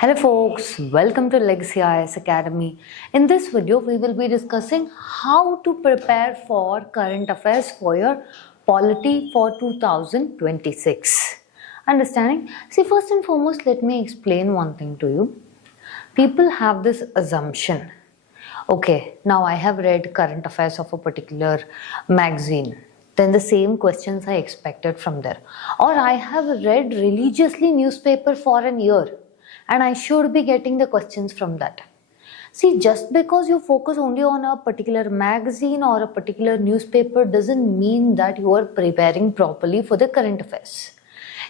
Hello folks, welcome to Legacy IAS Academy. In this video, we will be discussing how to prepare for current affairs for your polity for 2026. Understanding? See, first and foremost, let me explain one thing to you. People have this assumption. Okay, now I have read current affairs of a particular magazine. Then the same questions I expected from there. Or I have read religiously newspaper for an year. And I should be getting the questions from that. See, just because you focus only on a particular magazine or a particular newspaper doesn't mean that you are preparing properly for the current affairs.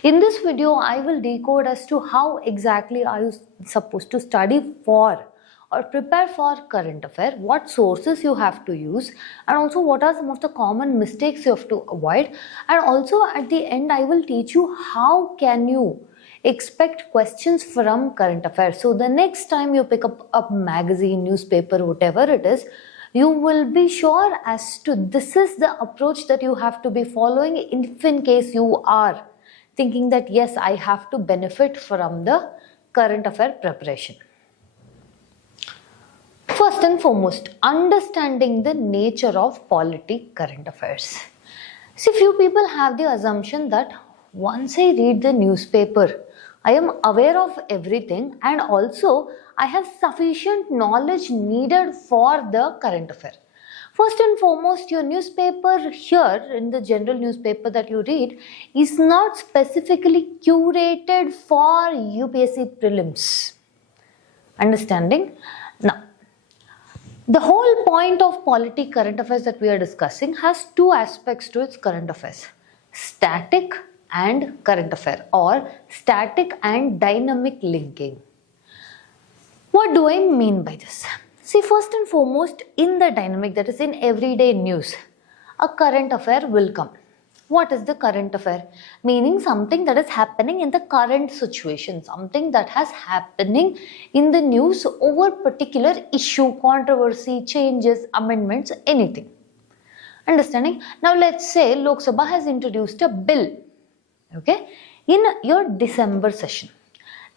In this video, I will decode as to how exactly are you supposed to study for or prepare for current affair, what sources you have to use, and also what are some of the common mistakes you have to avoid. And also at the end, I will teach you how can you expect questions from current affairs. So the next time you pick up a magazine, newspaper, whatever it is, you will be sure as to this is the approach that you have to be following if in case you are thinking that yes, I have to benefit from the current affair preparation. First and foremost, understanding the nature of polity current affairs. See, few people have the assumption that once I read the newspaper, I am aware of everything and also I have sufficient knowledge needed for the current affair. First and foremost, your newspaper here, in the general newspaper that you read, is not specifically curated for UPSC Prelims. Understanding? Now, the whole point of polity current affairs that we are discussing has two aspects to its current affairs: static and current affair, or static and dynamic linking. What do I mean by this? See, first and foremost, in the dynamic, that is in everyday news, a current affair will come. What is the current affair? Meaning something that is happening in the current situation, something that has happening in the news over particular issue, controversy, changes, amendments, anything. Understanding? Now let's say Lok Sabha has introduced a bill, okay, in your December session.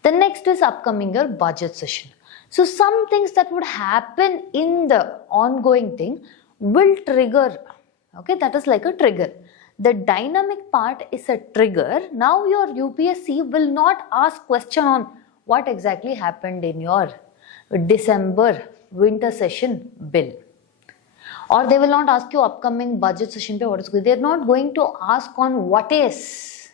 The next is upcoming your budget session. So some things that would happen in the ongoing thing will trigger, okay, that is like a trigger. The dynamic part is a trigger. Now your UPSC will not ask question on what exactly happened in your December winter session bill. Or they will not ask you upcoming budget session pe what is good. They are not going to ask on what is.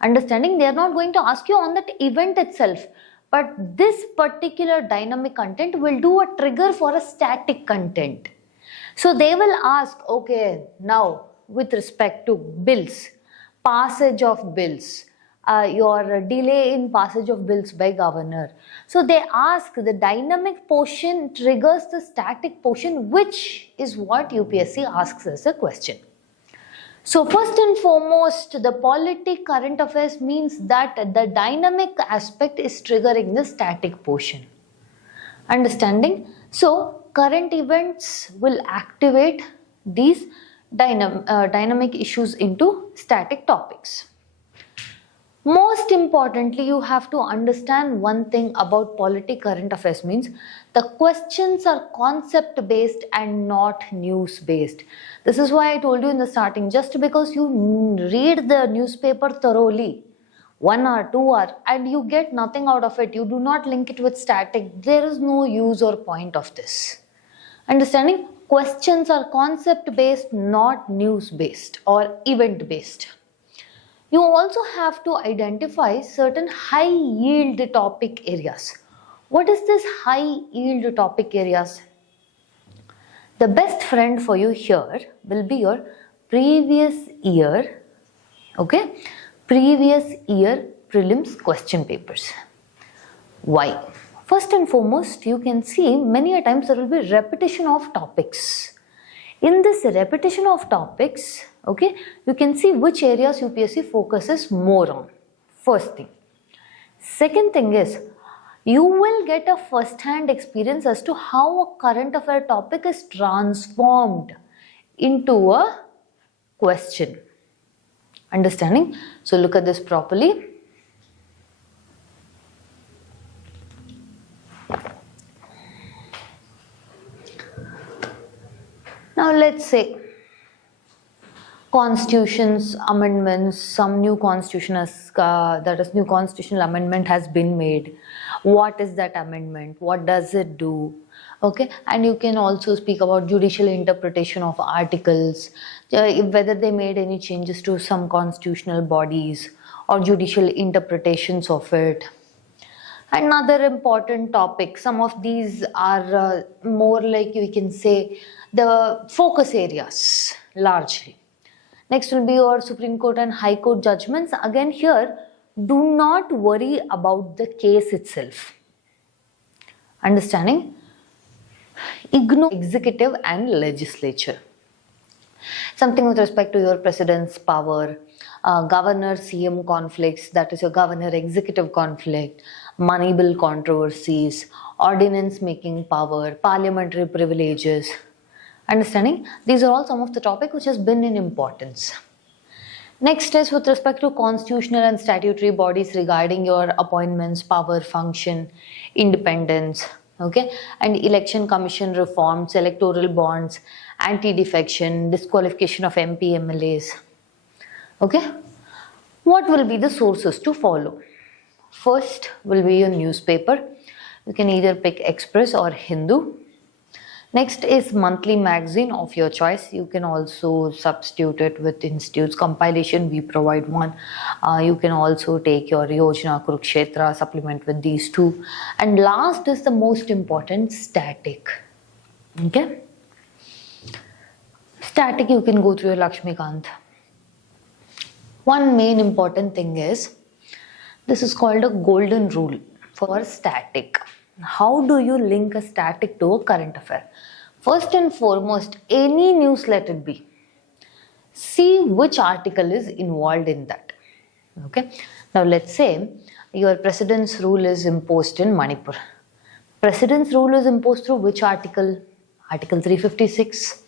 Understanding? They are not going to ask you on that event itself. But this particular dynamic content will do a trigger for a static content. So they will ask, okay, now with respect to bills, passage of bills, your delay in passage of bills by governor. So they ask, the dynamic portion triggers the static portion, which is what UPSC asks as a question. So first and foremost, the polity current affairs means that the dynamic aspect is triggering the static portion. Understanding? So current events will activate these dynamic issues into static topics. Most importantly, you have to understand one thing about polity current affairs means the questions are concept based and not news based. This is why I told you in the starting, just because you read the newspaper thoroughly, 1 hour, 2 hours, and you get nothing out of it, you do not link it with static, there is no use or point of this. Understanding? Questions are concept based, not news based or event based. You also have to identify certain high yield topic areas. What is this high yield topic areas? The best friend for you here will be your previous year, okay, previous year prelims question papers. Why? First and foremost, you can see many a times there will be repetition of topics. In this repetition of topics, okay, you can see which areas UPSC focuses more on. First thing. Second thing is, you will get a first-hand experience as to how a current affair topic is transformed into a question. Understanding? So look at this properly. Now let's say constitutions amendments, some new constitution has new constitutional amendment has been made. What is that amendment? What does it do? Okay, and you can also speak about judicial interpretation of articles, whether they made any changes to some constitutional bodies or judicial interpretations of it. Another important topic, some of these are more like we can say the focus areas largely. Next will be your Supreme Court and High Court judgments. Again here, do not worry about the case itself. Understanding? Ignore executive and legislature. Something with respect to your president's power, governor CM conflicts, that is your governor executive conflict, money bill controversies, ordinance making power, parliamentary privileges. Understanding? These are all some of the topics which has been in importance. Next is with respect to constitutional and statutory bodies regarding your appointments, power, function, independence, okay, and election commission reforms, electoral bonds, anti-defection, disqualification of MP, MLAs. Okay, what will be the sources to follow? First will be your newspaper. You can either pick Express or Hindu. Next is monthly magazine of your choice. You can also substitute it with institutes compilation. We provide one. You can also take your Yojana, Kurukshetra, supplement with these two. And last is the most important, static. Okay. Static, you can go through your Lakshmikant. One main important thing is, this is called a golden rule for static. How do you link a static to a current affair? First and foremost, any news, let it be, see which article is involved in that. Okay. Now let's say your president's rule is imposed in Manipur. President's rule is imposed through which article? Article 356.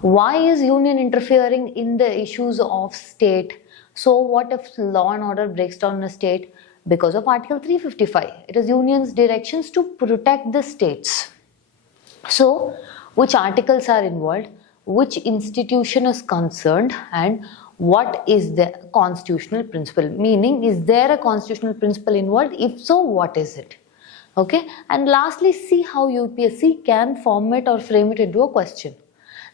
Why is union interfering in the issues of state? So what if law and order breaks down in a state? Because of Article 355. It is union's directions to protect the states. So, which articles are involved, which institution is concerned, and what is the constitutional principle? Meaning, is there a constitutional principle involved? If so, what is it? Okay. And lastly, see how UPSC can format or frame it into a question.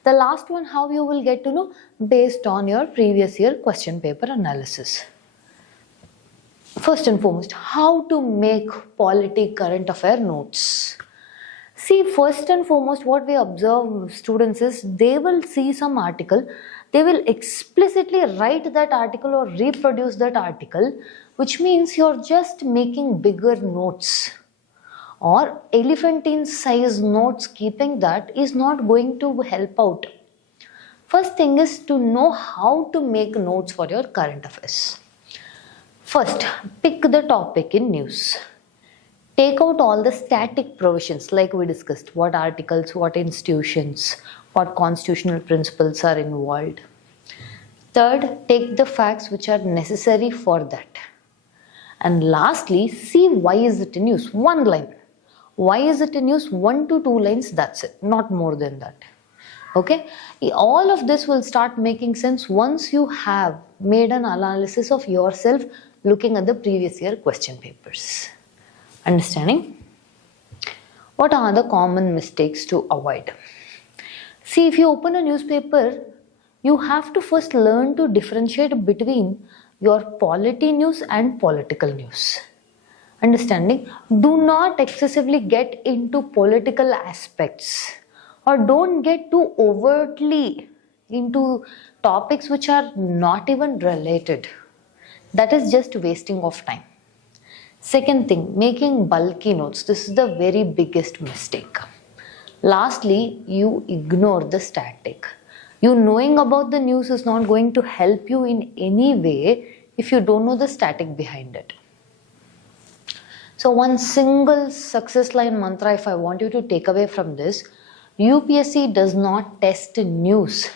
The last one, how you will get to know based on your previous year question paper analysis. First and foremost, how to make polity current affair notes. See, first and foremost, what we observe students is they will see some article, they will explicitly write that article or reproduce that article, which means you're just making bigger notes. Or elephantine size notes, keeping that is not going to help out. First thing is to know how to make notes for your current affairs. First, pick the topic in news. Take out all the static provisions like we discussed. What articles, what institutions, what constitutional principles are involved. Third, take the facts which are necessary for that. And lastly, see why is it in use. One line. Why is it in use? 1 to 2 lines, that's it. Not more than that. Okay. All of this will start making sense once you have made an analysis of yourself looking at the previous year question papers. Understanding? What are the common mistakes to avoid? See, if you open a newspaper, you have to first learn to differentiate between your polity news and political news. Understanding? Do not excessively get into political aspects or don't get too overtly into topics which are not even related. That is just wasting of time. Second thing, making bulky notes. This is the very biggest mistake. Lastly, you ignore the static. You knowing about the news is not going to help you in any way if you don't know the static behind it. So one single success line mantra, if I want you to take away from this, UPSC does not test news.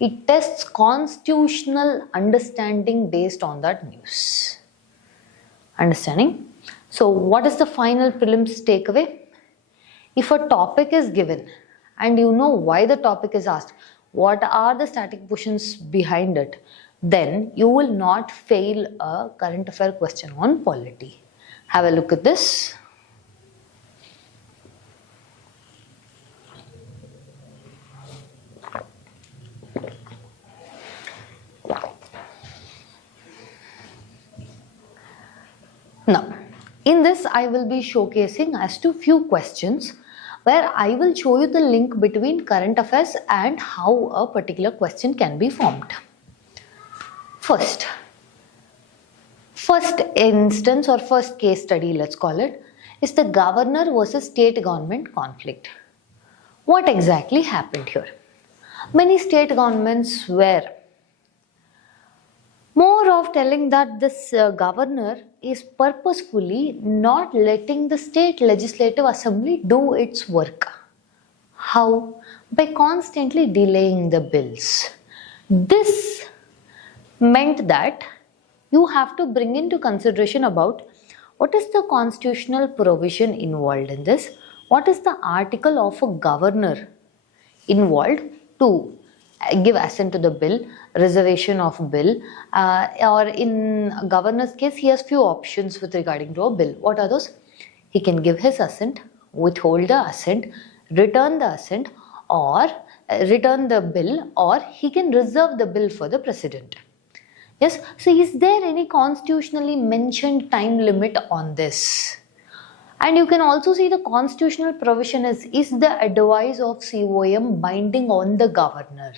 It tests constitutional understanding based on that news. Understanding? So what is the final prelims takeaway? If a topic is given and you know why the topic is asked, what are the static positions behind it, then you will not fail a current affair question on polity. Have a look at this. Now, in this I will be showcasing as to few questions where I will show you the link between current affairs and how a particular question can be formed. First instance or first case study, let's call it, is the governor versus state government conflict. What exactly happened here? Many state governments were more of telling that this governor is purposefully not letting the state legislative assembly do its work. How? By constantly delaying the bills. This meant that you have to bring into consideration about what is the constitutional provision involved in this, what is the article of a governor involved to give assent to the bill, reservation of bill, or in governor's case he has few options with regarding to a bill. What are those? He can give his assent, withhold the assent, return the assent, or return the bill, or he can reserve the bill for the president. Yes, so is there any constitutionally mentioned time limit on this? And you can also see the constitutional provision is the advice of COM binding on the governor?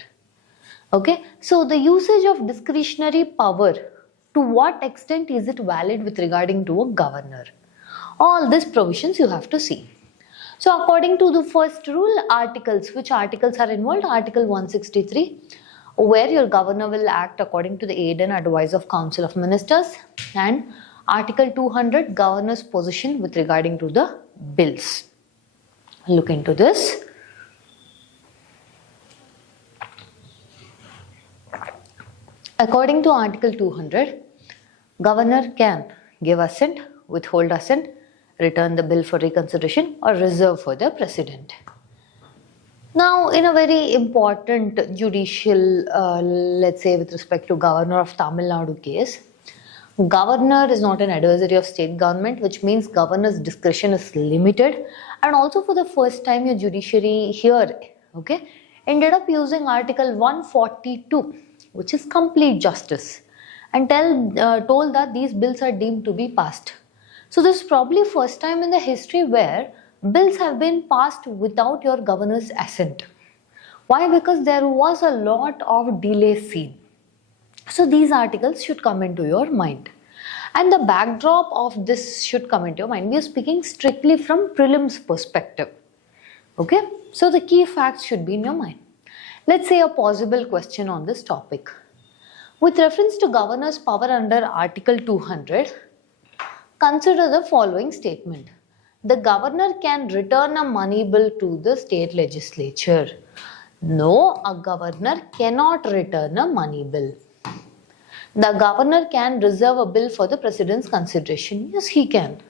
Okay, so the usage of discretionary power, to what extent is it valid with regarding to a governor? All these provisions you have to see. So according to the first rule, articles, which articles are involved? Article 163, where your governor will act according to the aid and advice of Council of Ministers, and Article 200, governor's position with regarding to the bills. Look into this. According to Article 200, governor can give assent, withhold assent, return the bill for reconsideration, or reserve for the president. Now, in a very important judicial, let's say with respect to governor of Tamil Nadu case, governor is not an adversary of state government, which means governor's discretion is limited. And also for the first time, your judiciary here, okay, ended up using Article 142, which is complete justice, and told that these bills are deemed to be passed. So this is probably first time in the history where bills have been passed without your governor's assent. Why? Because there was a lot of delay seen. So these articles should come into your mind. And the backdrop of this should come into your mind. We are speaking strictly from prelims perspective. Okay? So the key facts should be in your mind. Let's say a possible question on this topic. With reference to governor's power under Article 200, consider the following statement. The governor can return a money bill to the state legislature. No, a governor cannot return a money bill. The governor can reserve a bill for the president's consideration. Yes, he can.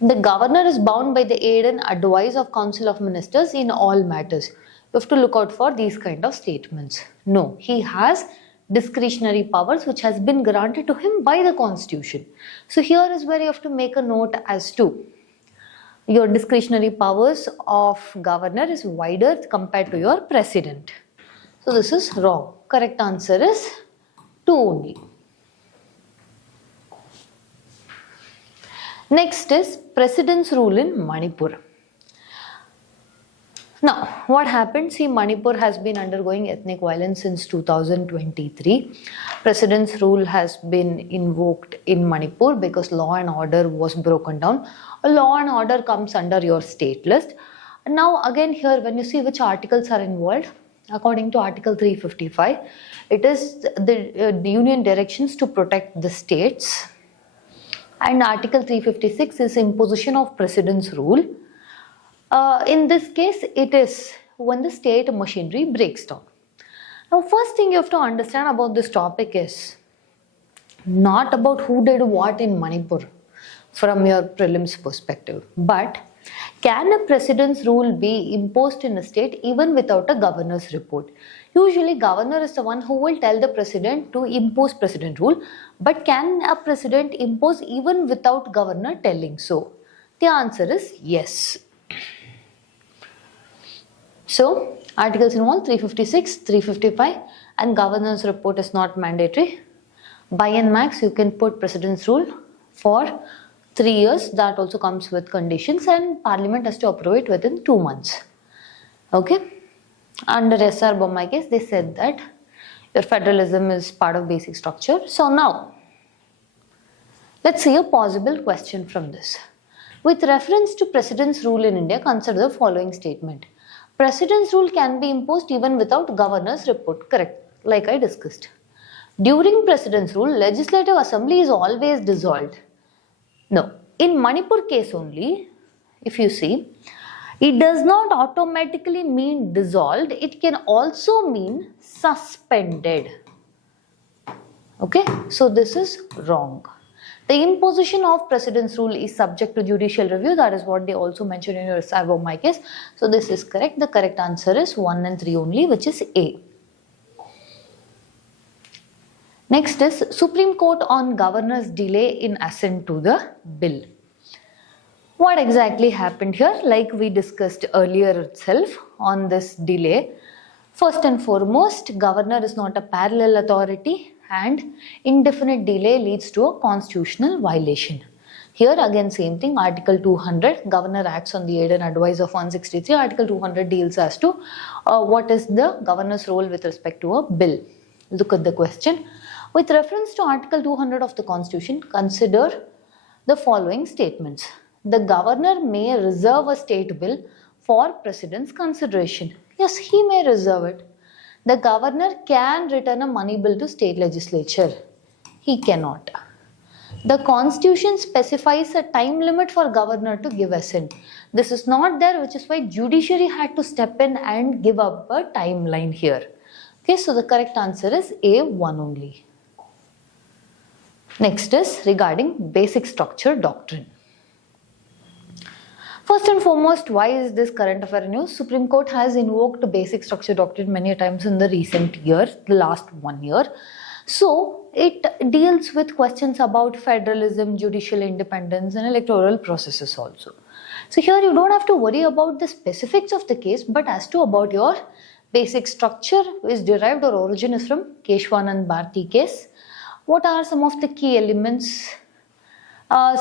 The governor is bound by the aid and advice of Council of Ministers in all matters. You have to look out for these kind of statements. No, he has discretionary powers which has been granted to him by the Constitution. So here is where you have to make a note as to your discretionary powers of governor is wider compared to your president. So this is wrong. Correct answer is 2 only. Next is President's rule in Manipur. Now, what happened? See, Manipur has been undergoing ethnic violence since 2023. President's rule has been invoked in Manipur because law and order was broken down. A law and order comes under your state list. Now, again here, when you see which articles are involved, according to Article 355, it is the union directions to protect the states. And Article 356 is imposition of President's rule. In this case, it is when the state machinery breaks down. Now, first thing you have to understand about this topic is not about who did what in Manipur from your prelims perspective, but Can a precedence rule be imposed in a state even without a governor's report? Usually governor is the one who will tell the president to impose precedent rule, but can a president impose even without governor telling so? The answer is yes. So articles involve 356, 355 and governor's report is not mandatory. By and max you can put precedence rule for 3 years, that also comes with conditions, and parliament has to approve it within 2 months. Okay. Under SR Bommai case, they said that your federalism is part of basic structure. So now, let's see a possible question from this. With reference to precedence rule in India, consider the following statement. Precedence rule can be imposed even without governor's report. Correct, like I discussed. During precedence rule, legislative assembly is always dissolved. No, in Manipur case only, if you see, it does not automatically mean dissolved, it can also mean suspended. Okay, so this is wrong. The imposition of precedence rule is subject to judicial review, that is what they also mentioned in your Sarvomai case. So this is correct, the correct answer is 1 and 3 only, which is A. Next is Supreme Court on governor's delay in assent to the bill. What exactly happened here? Like we discussed earlier itself on this delay. First and foremost, governor is not a parallel authority and indefinite delay leads to a constitutional violation. Here again same thing, Article 200, governor acts on the aid and advice of 163. Article 200 deals as to what is the governor's role with respect to a bill. Look at the question. With reference to Article 200 of the Constitution, consider the following statements. The governor may reserve a state bill for President's consideration. Yes, he may reserve it. The governor can return a money bill to state legislature. He cannot. The Constitution specifies a time limit for governor to give assent. This is not there, which is why judiciary had to step in and give up a timeline here. Okay, so the correct answer is A1 only. Next is regarding basic structure doctrine. First and foremost, why is this current affair news? Supreme Court has invoked basic structure doctrine many times in the recent years, the last 1 year. So it deals with questions about federalism, judicial independence and electoral processes also. So here you don't have to worry about the specifics of the case, but as to about your basic structure is derived or origin is from Keshwanand Bharti case. What are some of the key elements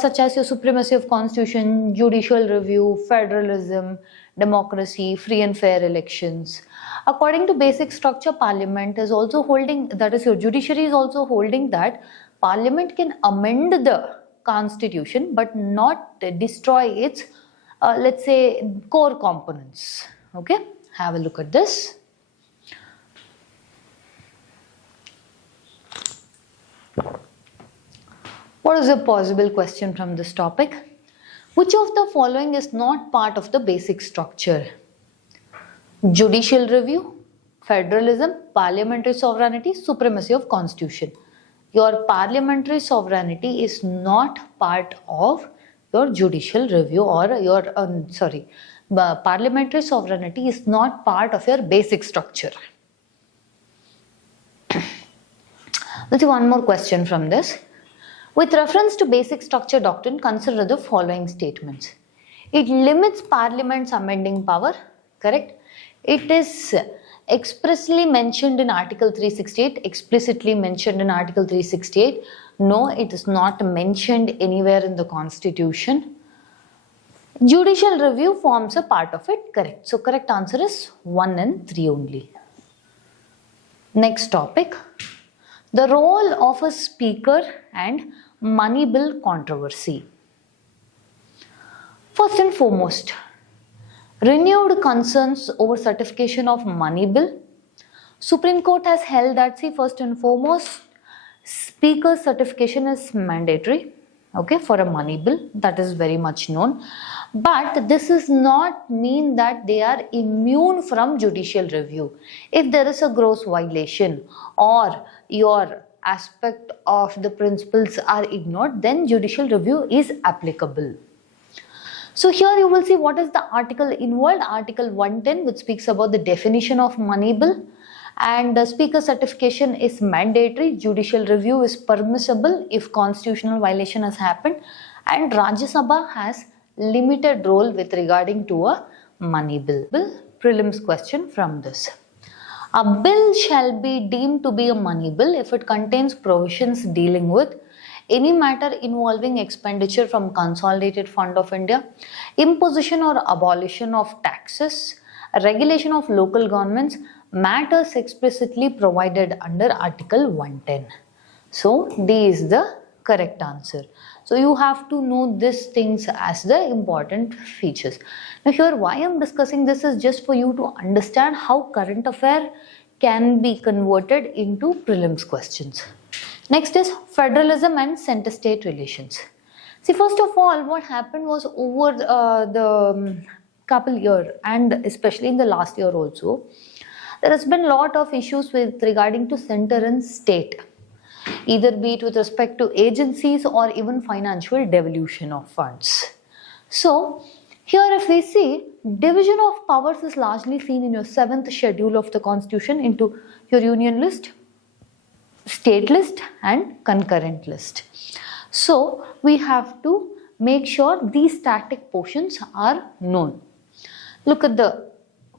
such as your supremacy of constitution, judicial review, federalism, democracy, free and fair elections. According to basic structure, parliament is also holding, that is your judiciary is also holding that parliament can amend the constitution but not destroy its let's say core components. Okay, have a look at this. What is a possible question from this topic? Which of the following is not part of the basic structure? Judicial review, federalism, parliamentary sovereignty, supremacy of constitution. Your parliamentary sovereignty is not part of your judicial review or your, parliamentary sovereignty is not part of your basic structure. Let's see one more question from this. With reference to basic structure doctrine, consider the following statements. It limits Parliament's amending power, correct? It is expressly mentioned in Article 368, explicitly mentioned in Article 368. No, it is not mentioned anywhere in the Constitution. Judicial review forms a part of it, correct? So correct answer is 1 and 3 only. Next topic. The role of a speaker and money bill controversy. First and foremost, renewed concerns over certification of money bill. Supreme Court has held that, see, first and foremost, speaker certification is mandatory, okay, for a money bill. That is very much known. But this does not mean that they are immune from judicial review. If there is a gross violation or your aspect of the principles are ignored, then judicial review is applicable. So here you will see what is the article involved. Article 110, which speaks about the definition of money bill, and speaker certification is mandatory. Judicial review is permissible if constitutional violation has happened, and Rajya Sabha has limited role with regarding to a money bill. Prelims question from this. A bill shall be deemed to be a money bill if it contains provisions dealing with any matter involving expenditure from Consolidated Fund of India, imposition or abolition of taxes, regulation of local governments, matters explicitly provided under Article 110. So D is the correct answer. So you have to know these things as the important features. Now here why I am discussing this is just for you to understand how current affair can be converted into prelims questions. Next is federalism and center-state relations. See, first of all, what happened was over the couple year, and especially in the last year also, there has been a lot of issues with regarding to center and state, either be it with respect to agencies or even financial devolution of funds. So here if we see, division of powers is largely seen in your 7th schedule of the Constitution into your union list, state list and concurrent list. So we have to make sure these static portions are known. Look at the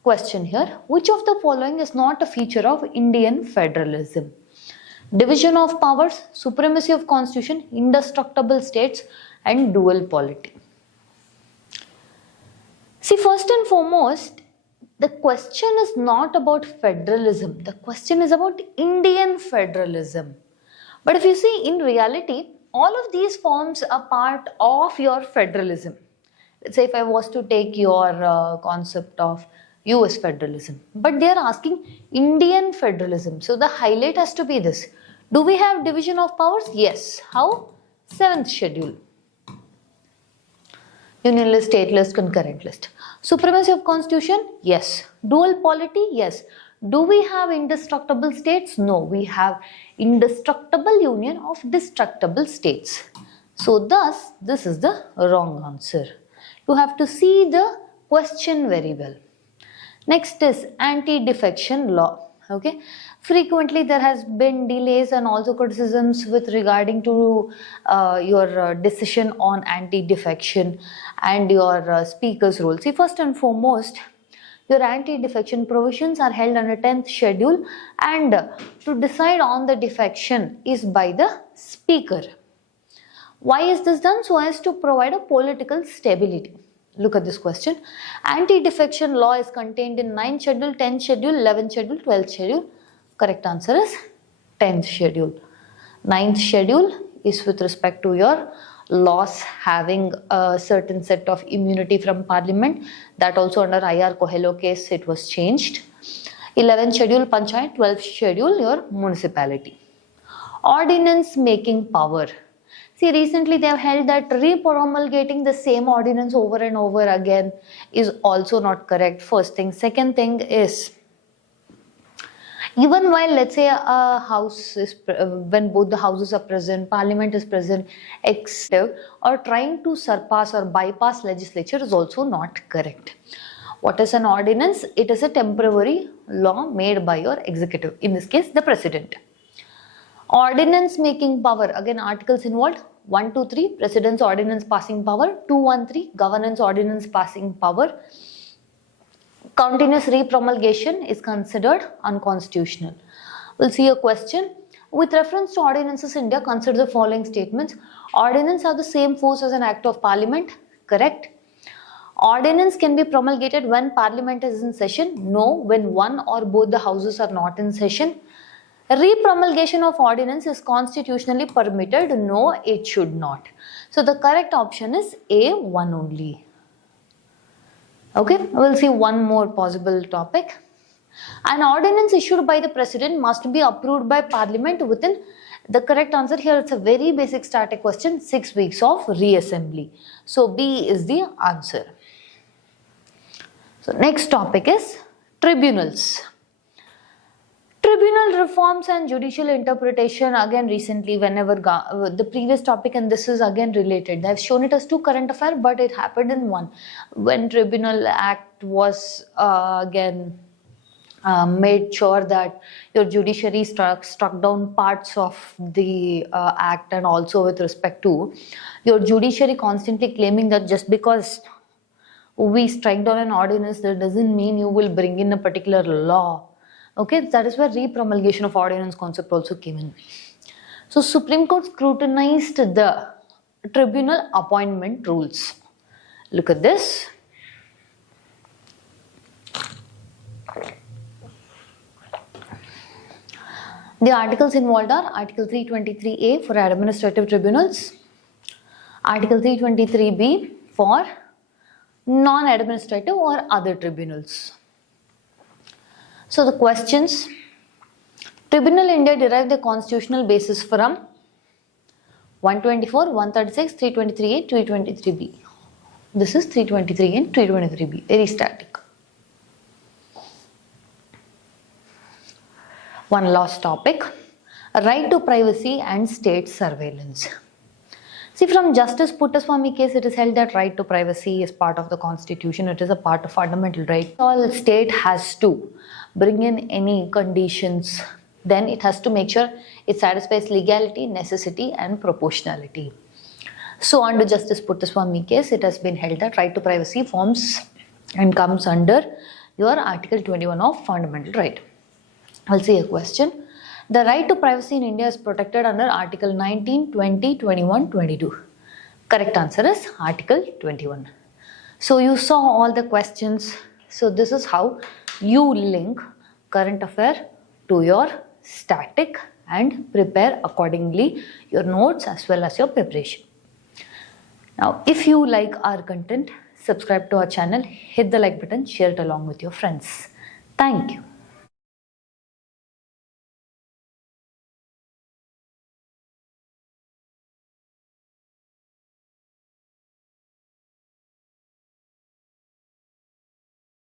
question here. Which of the following is not a feature of Indian federalism? Division of powers, supremacy of constitution, indestructible states and dual polity. See, first and foremost, the question is not about federalism. The question is about Indian federalism. But if you see, in reality, all of these forms are part of your federalism. Let's say if I was to take your concept of US federalism, but they are asking Indian federalism. So the highlight has to be this. Do we have division of powers? Yes. How? 7th schedule. Union list, state list, concurrent list. Supremacy of constitution? Yes. Dual polity? Yes. Do we have indestructible states? No. We have indestructible union of destructible states. So thus, this is the wrong answer. You have to see the question very well. Next is anti-defection law. Okay. Frequently there has been delays and also criticisms with regarding to your decision on anti-defection and your speaker's role. See, first and foremost, your anti-defection provisions are held under 10th schedule, and to decide on the defection is by the speaker. Why is this done? So as to provide a political stability. Look at this question. Anti-defection law is contained in 9th schedule, 10th schedule, 11th schedule, 12th schedule. Correct answer is 10th schedule. 9th schedule is with respect to your laws having a certain set of immunity from parliament. That also under IR Coelho case it was changed. 11th schedule Panchayat, 12th schedule your municipality. Ordinance making power. See, recently they have held that re-promulgating the same ordinance over and over again is also not correct. First thing. Second thing is, even while let's say a house is, when both the houses are present, parliament is present, except or trying to surpass or bypass legislature is also not correct. What is an ordinance? It is a temporary law made by your executive, in this case the president. Ordinance making power, again articles involved. 1, 2, 3, President's ordinance passing power. 2, 1, 3, Governance ordinance passing power. Continuous re-promulgation is considered unconstitutional. We'll see a question. With reference to ordinances, India considers the following statements. Ordinance have the same force as an act of parliament. Correct. Ordinance can be promulgated when parliament is in session. No, when one or both the houses are not in session. Re-promulgation of ordinance is constitutionally permitted. No, it should not. So the correct option is A, 1 only. Okay, we'll see one more possible topic. An ordinance issued by the president must be approved by parliament within, the correct answer here, it's a very basic static question, 6 weeks of reassembly. So B is the answer. So next topic is tribunals. Tribunal reforms and judicial interpretation, again recently whenever the previous topic, and this is again related. They have shown it as two current affairs, but it happened in one. When Tribunal Act was made sure that your judiciary struck down parts of the act, and also with respect to your judiciary constantly claiming that just because we strike down an ordinance, that doesn't mean you will bring in a particular law. Okay, that is where re-promulgation of ordinance concept also came in. So Supreme Court scrutinized the tribunal appointment rules. Look at this. The articles involved are Article 323A for administrative tribunals, Article 323B for non-administrative or other tribunals. So the questions: Tribunal India derived the constitutional basis from 124, 136, 323A, 323B. This is 323 and 323B, very static. One last topic: right to privacy and state surveillance. See, from Justice Puttaswamy case, it is held that right to privacy is part of the constitution. It is a part of fundamental right. All state has to bring in any conditions, then it has to make sure it satisfies legality, necessity and proportionality. So under Justice Puttaswamy case, it has been held that right to privacy forms and comes under your Article 21 of fundamental right. I'll see a question. The right to privacy in India is protected under Article 19, 20, 21, 22. Correct answer is Article 21. So you saw all the questions. So this is how you link current affair to your static and prepare accordingly your notes as well as your preparation. Now, if you like our content, subscribe to our channel, hit the like button, share it along with your friends. Thank you.